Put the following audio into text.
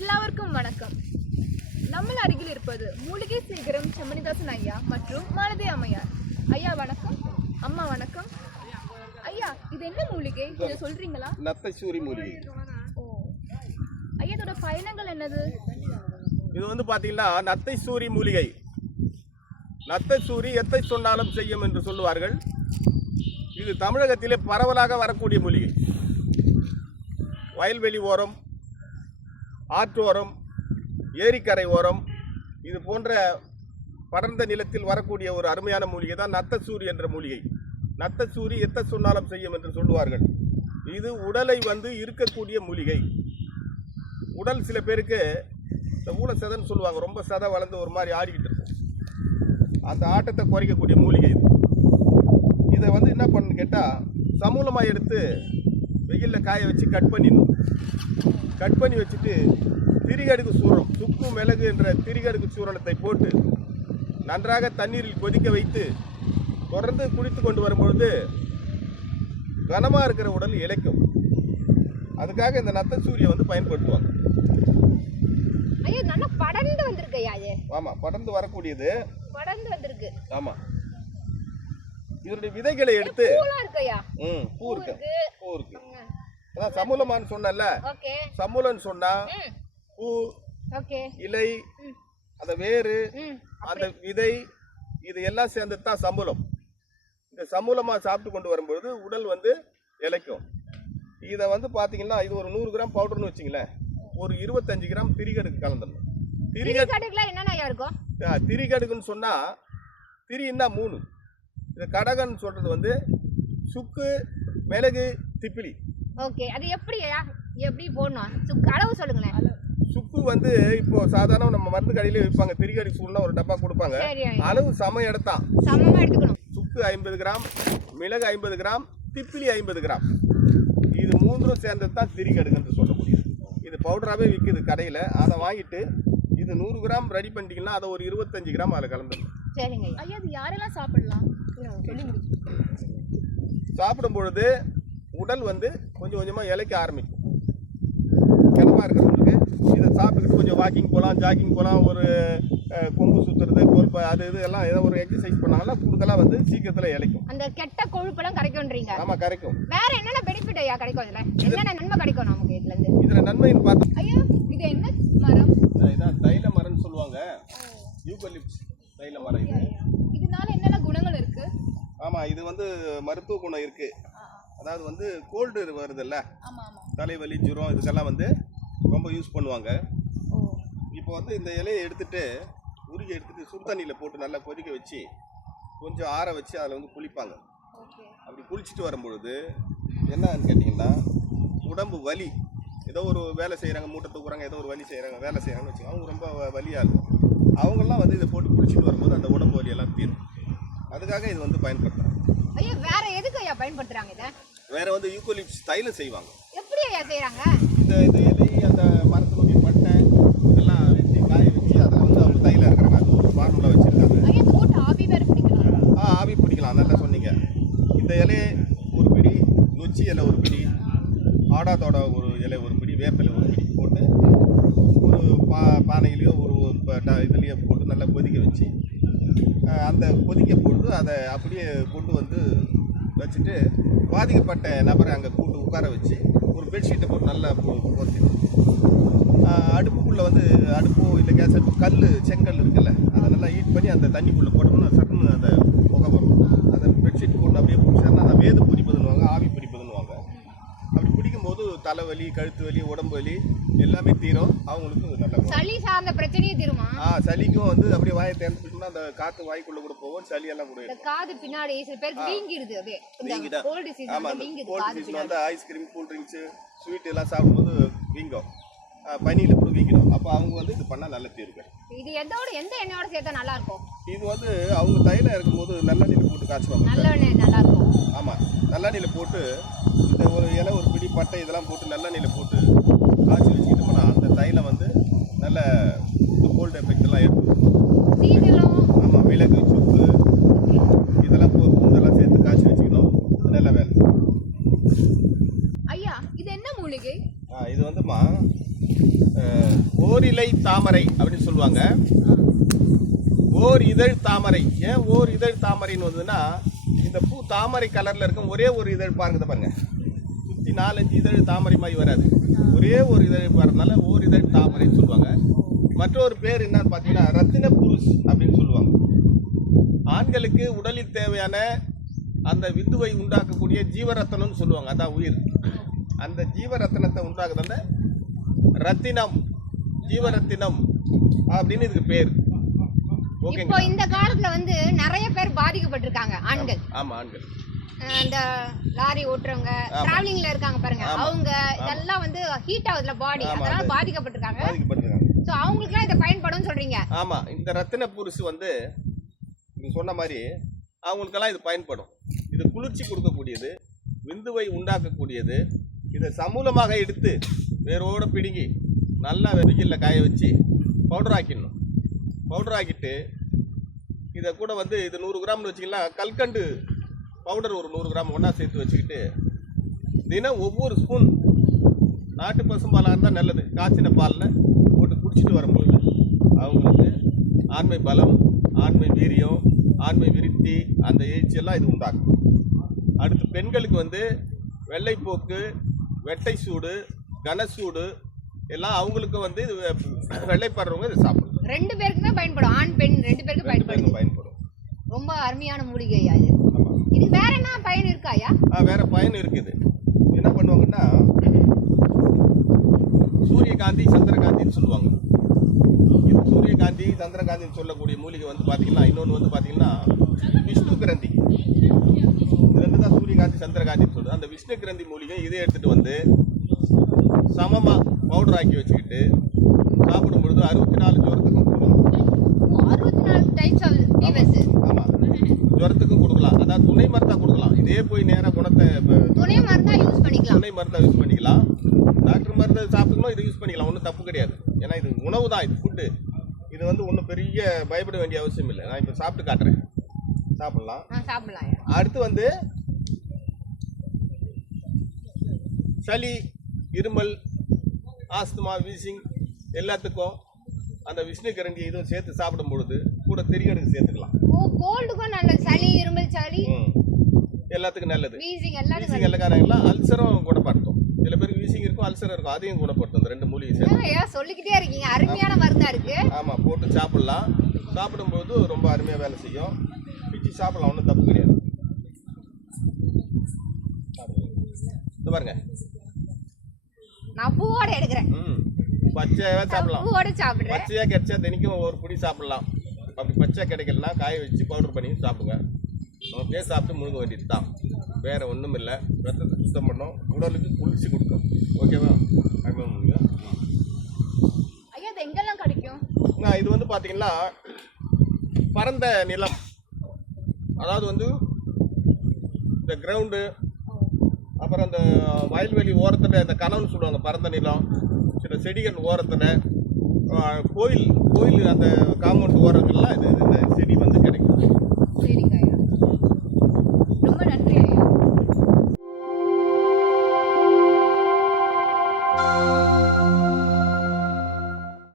எல்லாருக்கும் வணக்கம். நம்ம அருகில் இருப்பது மூலிகை சேகரம் செம்மணிதாசன் ஐயா மற்றும் மாலதி அம்மையார். ஐயா வணக்கம், அம்மா வணக்கம். ஐயா, இது என்ன மூலிகை கொஞ்சம் சொல்றீங்களா? நத்தைச்சூரி மூலிகை. ஓ ஐயா, இதோட பயணங்கள் என்னது? இது வந்து பாத்தீங்கன்னா நத்தைச்சூரி மூலிகை. நத்தைச்சூரி எத்தை சொன்னாலும் செய்யும் என்று சொல்லுவார்கள். இது தமிழகத்திலே பரவலாக வரக்கூடிய மூலிகை. வயல்வெளி ஓரம், ஆற்றோரம், ஏரிக்கரை ஓரம், இது போன்ற படர்ந்த நிலத்தில் வரக்கூடிய ஒரு அருமையான மூலிகை தான் நத்தைச்சூரி என்ற மூலிகை. நத்தைச்சூரி எத்தை சொன்னாலும் செய்யும் என்று சொல்லுவார்கள். இது உடலை வந்து இருக்கக்கூடிய மூலிகை. உடல் சில பேருக்கு இந்த ஊழ சதைன்னு சொல்லுவாங்க, ரொம்ப சதை வளர்ந்து ஒரு மாதிரி ஆடிக்கிட்டு இருக்கும். அந்த ஆட்டத்தை குறைக்கக்கூடிய மூலிகை இது. இதை வந்து என்ன பண்ணு கேட்டால், சமூலமாக எடுத்து வெயிலில் காய வச்சு கட் பண்ணிடணும். கட் பண்ணி வச்சுட்டு திரிகடுக்கு சூரம், சுக்கு மிளகு என்ற திரிகடுக்கு சூரணத்தை போட்டு நன்றாக தண்ணீரில் கொதிக்க வைத்து தொடர்ந்து குடித்து கொண்டு வரும்பொழுது கனமாக இருக்கிற உடல் இளைக்கும். அதுக்காக இந்த நத்தைச்சூரியை வந்து பயன்படுத்துவாங்க. ஐயா, நல்லா படர்ந்து வந்திருக்கு ஐயா. இது ஆமா, படர்ந்து வரக்கூடியது. படர்ந்து வந்திருக்கு. ஆமா, இதனுடைய விதைகளை எடுத்து பூ இருக்கு. அதான் சமூலமான்னு சொன்னல. சமூலன்னு சொன்னா பூ, இலை, அந்த வேறு, அந்த விதை, இது எல்லாம் சேர்ந்தது தான் சமூலம். இந்த சமூலமா சாப்பிட்டு கொண்டு வரும்பொழுது உடல் வந்து இளைக்கும். இதை வந்து பாத்தீங்கன்னா இது ஒரு 100 கிராம் பவுடர்னு வச்சுங்களேன், ஒரு 25 கிராம் திரிகடுக்கு கலந்துடணும். திரிகடுக்குன்னு சொன்னா திரின்னா 3, இந்த கடகன்னு சொல்றது வந்து சுக்கு, மிளகு, திப்பிலி. ஓகே, அது எப்படி போடணும்? சுக்கு அளவு சொல்லுங்களேன். சுக்கு வந்து இப்போ சாதாரண நம்ம மருந்து கடையில விற்பாங்க. திரிகடி சூழ்னா ஒரு டப்பா கொடுப்பாங்க. அளவு சம இடத்தான், சமமா எடுத்துக்கணும். சுக்கு 50 கிராம், மிளகு 50 கிராம், திப்பிலி 50 கிராம். இது 3ம் சேர்ந்தது தான் திரிகடுன்னு சொல்லக்கூடியது. இது பவுடராகவே விற்குது கடையில். அதை வாங்கிட்டு இது 100 கிராம் ரெடி பண்ணிட்டீங்கன்னா அதை ஒரு 25 கிராம் அதில் கலந்துடணும். சரிங்க ஐயா. அது யாரெல்லாம் சாப்பிடலாம்? சாப்பிடும் பொழுது உடல் வந்து கொஞ்சம் கொஞ்சமாக இளைக்க ஆரம்பிக்கும். கிணமா இருக்கிறவங்களுக்கு இதை சாப்பிட்டுக்கிட்டு கொஞ்சம் வாக்கிங் போகலாம், ஜாக்கிங் போகலாம், ஒரு கொம்பு சுற்றுறது, கோல் அது இது எல்லாம் ஏதோ ஒரு எக்ஸசைஸ் பண்ணாங்கன்னா கூடுதலாக வந்து சீக்கிரத்தில் இளைக்கும். அந்த கெட்ட கொழுப்பெல்லாம் கரைக்கும்ன்றீங்க? ஆமாம், கரைக்கும். வேற என்னென்ன பெனிஃபிட் ஐயா கிடைக்கும்? என்னென்ன நன்மை கிடைக்கும் நமக்கு இதுலேருந்து? இதில் நன்மைன்னு பார்த்தோம் ஐயா, இது என்ன மரம்? இதான் தைல மரம்னு சொல்லுவாங்க. யூகலிப்ஸ் தைல மரம். இதனால என்னென்ன குணங்கள் இருக்கு? ஆமாம், இது வந்து மருத்துவ குணம் இருக்கு. அதாவது வந்து கோல்டு வருதுல்ல, தலைவலி, ஜுரம், இதுக்கெல்லாம் வந்து ரொம்ப யூஸ் பண்ணுவாங்க. இப்போ வந்து இந்த இலையை எடுத்துட்டு உருகி எடுத்துட்டு சுடு தண்ணியில் போட்டு நல்லா கொதிக்க வச்சு கொஞ்சம் ஆற வச்சு அதில் வந்து குளிப்பாங்க. அப்படி குளிச்சுட்டு வரும்பொழுது என்னன்னு கேட்டிங்கன்னா, உடம்பு வலி, ஏதோ ஒரு வேலை செய்கிறாங்க, மூட்டை தூக்குறாங்க, ஏதோ ஒரு வலி செய்கிறாங்க, வேலை செய்கிறாங்கன்னு வச்சுக்கோங்க, அவங்க ரொம்ப வலியாக இருக்கும். அவங்கெல்லாம் வந்து இதை போட்டு குளிச்சுட்டு வரும்போது அந்த உடம்பு வலியெல்லாம் தீரும். அதுக்காக இது வந்து பயன்படுத்துறாங்க. ஐயா, வேற எதுக்கு ஐயா பயன்படுத்துறாங்க இதை? வேற வந்து யூகலிப்ஸ் தைலம் செய்வாங்க. எப்படி ஐயா செய்றாங்க? இந்த இலை, அந்த மரத்தினுடைய பட்டை இதெல்லாம் வெட்டி காய வச்சு அதில் வந்து அவங்க தைலம் இருக்கிறாங்க. அது ஒரு ஃபார்முலா வச்சிருக்காங்க. ஐயா, இது போட்டு ஆவி வேற பிடிக்கலாம்? ஆவி பிடிக்கலாம், நல்லா சொன்னீங்க. இந்த இலையை ஒரு பிடி, நொச்சி இலை ஒரு பிடி, ஆடாத்தோட ஒரு இலை ஒரு பிடி, வேப்பிலை ஒரு பிடி போட்டு ஒரு பானையிலையோ ஒரு இதுலேயோ போட்டு நல்லா கொதிக்க வச்சு அந்த கொதிக்க போட்டு அதை அப்படியே கொண்டு வந்து வச்சுட்டு பாதிக்கப்பட்ட நபரை அங்கே கூட்டு உட்கார வச்சு ஒரு பெட்ஷீட்டை போட்டு நல்லா போத்திடும். அடுப்புக்குள்ளே வந்து அடுப்போ இல்லை கேஸ் அடுப்பு, கல், செங்கல் இருக்குல்ல, அதை நல்லா ஹீட் பண்ணி அந்த தண்ணிக்குள்ளே போட்டோம்னா சட்டுன்னு அந்த புகை வரும். அந்த பெட்ஷீட் போட்டு அப்படியே பிடிச்சாருன்னா அந்த வேது பிடிப்பதுன்னுவாங்க, ஆவி பிடிப்பதுன்னுவாங்க. அப்படி பிடிக்கும்போது தலைவலி, கழுத்து வலி, உடம்பு வலி எல்லாமே தீரும். அவங்களுக்கு நல்ல சளி சார்ந்த பிரச்சனையே தீருமா? சளிக்கும் வந்து அப்படியே வாயை தேர்ந்துட்டோம்னா அந்த காற்று வாய்க்குள்ள கூட போகும், சளி எல்லாம் கூட இருக்கும். காது பின்னாடி சில பேருக்கு வீங்கிடுது. அப்படியே இந்த கோல்ட் சீசன் வீங்குது. கோல்ட் சீசன் வந்து ஐஸ்கிரீம், கூல் ட்ரிங்க்ஸ், ஸ்வீட் எல்லாம் சாப்பிடும்போது வீங்கும், பனியில் கூட வீங்கிடும். அப்போ அவங்க வந்து இது பண்ணால் நல்ல தீர்வு. இது எந்த எண்ணெயோட சேர்த்தா நல்லா இருக்கும்? இது வந்து அவங்க தைலம் இருக்கும்போது நல்லெண்ணெயில் போட்டு காய்ச்சுவாங்க. நல்லெண்ணெய் நல்லா இருக்கும். ஆமாம், நல்லெண்ணெயில் போட்டு இந்த ஒரு இலை, ஒரு பிடி பட்டை இதெல்லாம் போட்டு நல்லெண்ணெயில் போட்டு காய்ச்சி வச்சுக்கிட்டோம்னா அந்த தைலம் வந்து நல்ல கோல்டு எஃபெக்ட் எல்லாம் ஏற்படும். ஆமாம், மிளகு, சுக்கு இதெல்லாம் பூண்டெல்லாம் சேர்த்து காய்ச்சி வச்சுக்கணும். நல்ல வேலை. ஐயா, இது என்ன மூலிகை? இது வந்துமா ஓரிலை தாமரை அப்படின்னு சொல்லுவாங்க. ஓர் இதழ் தாமரை. ஏன் ஓர் இதழ் தாமரைன்னு வந்ததுன்னா, இந்த பூ தாமரை கலர்ல இருக்கும். ஒரே ஒரு இதழ் பாருங்க, சுற்றி 4-5 இதழ் தாமரை மாதிரி வராது. ஒரே ஒரு இதழ் பாருறதுனால ஓர் இதழ் தாமரைன்னு சொல்லுவாங்க. மற்றொரு பேர் என்னன்னு பார்த்தீங்கன்னா ரத்தின புருஷ் அப்படின்னு சொல்லுவாங்க. ஆண்களுக்கு உடலில் தேவையான அந்த விந்துவை உண்டாக்கக்கூடிய ஜீவரத்தனம்னு சொல்லுவாங்க. அதான் உயிர். அந்த ஜீவரத்தனத்தை உண்டாக்குறத ரத்தினம், ஜீவரத்தினம் அப்படின்னு இதுக்கு பேர். இப்போ இந்த காலத்துல வந்து நிறைய பேர் பாதிக்கப்பட்டிருக்காங்க ஆண்கள். ஆமா, ஆண்கள் இந்த லாரி ஓட்டுறவங்க, டிராவலிங்ல இருக்காங்க பாருங்க, அவங்க இதெல்லாம் வந்து ஹீட் ஆகுதுல பாடி, அதனால பாதிக்கப்பட்டிருக்காங்க. சோ அவங்களுக்குலாம் இத பயன்படும் சொல்றீங்க? ஆமா, இந்த ரத்தின புருஷ் வந்து நீங்க சொன்ன மாதிரி அவங்களுக்கெல்லாம் இது பயன்படும். இது குளிர்ச்சி கொடுக்கக்கூடியது, விந்துவை உண்டாக்கக்கூடியது. இதை சமூலமாக எடுத்து வேரோடு பிடுங்கி நல்லா வெயிலில் காய வச்சு பவுடர் ஆக்கிடணும். பவுடர் ஆக்கிட்டு இதை கூட வந்து இது 100 கிராம்னு வச்சுக்கலாம். கல்கண்டு பவுடர் ஒரு 100 கிராம் ஒன்றா சேர்த்து வச்சுக்கிட்டு தினம் ஒவ்வொரு ஸ்பூன், நாட்டு பசும்பாலாக இருந்தால் நல்லது, காய்ச்சின பாலில் போட்டு குடிச்சிட்டு வரும்போது அவங்களுக்கு ஆண்மை பலம், ஆண்மை வீரியம், ஆண்மை விருத்தி, அந்த எய்ச்சியெல்லாம் இது உண்டாகும். அடுத்து பெண்களுக்கு வந்து வெள்ளைப்போக்கு, வெட்டை சூடு, கனசூடு எல்லாம் அவங்களுக்கு வந்து இது வெள்ளைப்படுறவங்க இதை சாப்பிடும். 2 பேருக்குமே பயன்படும், ஆண் பெண் 2 பேருக்கு பயன்படும். ரொம்ப அருமையான மூலிகை ஐயா இது. இது வேற என்ன பயன் இருக்காயா? வேற பயன் இருக்குது. என்ன பண்ணுவாங்கன்னா சூரியகாந்தி, சந்திரகாந்தின்னு சொல்லுவாங்க. இது சூரியகாந்தி, சந்திரகாந்தின்னு சொல்லக்கூடிய மூலிகை வந்து பார்த்தீங்கன்னா, இன்னொன்று வந்து பார்த்தீங்கன்னா விஷ்ணு கிரந்தி. இது 2 தான் சூரியகாந்தி, சந்திரகாந்தின்னு சொல்லுது. அந்த விஷ்ணு கிரந்தி மூலிகை இதை எடுத்துகிட்டு வந்து சமமாக பவுடர் ஆக்கி வச்சுக்கிட்டு சாப்பிடும் பொழுது 64 ஜுரத்துக்கும் கொடுக்கலாம். 64 டைப்ஸ் ஆஃப் ஃபீவர்ஸ். ஆமாம், ஜுரத்துக்கும் கொடுக்கலாம். அதாவது துணை மருந்தாக கொடுக்கலாம். இதே போய் நேராக குணத்தை துணை மருந்தாக யூஸ் பண்ணிக்கலாம். துணை மருந்தாக யூஸ் பண்ணிக்கலாம். டாக்டர் மருந்து சாப்பிட்டுக்கணும், இது யூஸ் பண்ணிக்கலாம். ஒன்றும் தப்பு கிடையாது. ஏன்னா இது உணவு தான், இது ஃபுட்டு. இது வந்து ஒன்றும் பெரிய பயப்பட வேண்டிய அவசியம் இல்லை. நான் இப்போ சாப்பிட்டு காட்டுறேன், சாப்பிடலாம். சாப்பிடலாம். அடுத்து வந்து சளி, இருமல், ஆஸ்துமா, வீசிங் எல்லாத்துக்கும் அந்த விஷ்ணு கரண்டி இதுவும் சேர்த்து சாப்பிடும் பொழுது கூட திரியடுக்கு சேர்த்துக்கலாம். கோல்டுக்கும் நல்லது, சளி, இருமல், சளி எல்லாத்துக்கும் நல்லது. வீசிங் எல்லாக்காரங்களாம் அல்சரும் குணப்படுத்தும். சில பேருக்கு வீசிங் இருக்கும், அல்சர் இருக்கும், அதையும் குணப்படுத்தும். இந்த 2 மூலிகை சேர்த்து சொல்லிக்கிட்டே இருக்கீங்க, அருமையான மருந்தா இருக்கு. ஆமா, போட்டு சாப்பிடலாம். சாப்பிடும்போது ரொம்ப அருமையாக வேலை செய்யும். பிச்சு சாப்பிடலாம், ஒன்றும் தப்பு கிடையாது. இது பாருங்க, நான் பூவோட எடுக்கிறேன். பச்சையாக சாப்பிடலாம். பூவோட சாப்பிடுறேன். பச்சையாக கிடைச்சா தினைக்கும் ஒரு புடி சாப்பிடலாம். அப்படி பச்சை கிடைக்கலன்னா காய வச்சு பவுடர் பண்ணி சாப்பிடுங்க. நம்ம பேர் சாப்பிட்டு முழுங்க வேண்டியது தான், வேற ஒன்றும் இல்லை. ரத்தத்தை சுத்தம் பண்ணோம், உடலுக்கு குளிர்ச்சி கொடுக்கும். ஓகேவா? ஐயா இது எங்கெல்லாம் கிடைக்கும்? இது வந்து பார்த்தீங்கன்னா பரந்த நிலம், அதாவது வந்து இந்த கிரவுண்டு, அப்புறம் அந்த வயல்வெளி ஓரத்தில் இந்த கனவுன்னு சொல்லுவாங்க, பரந்த நிலம், சில செடிகள் ஓரத்தில், கோயில் அந்த காம்பவுண்ட் ஓரங்கள்லாம் இது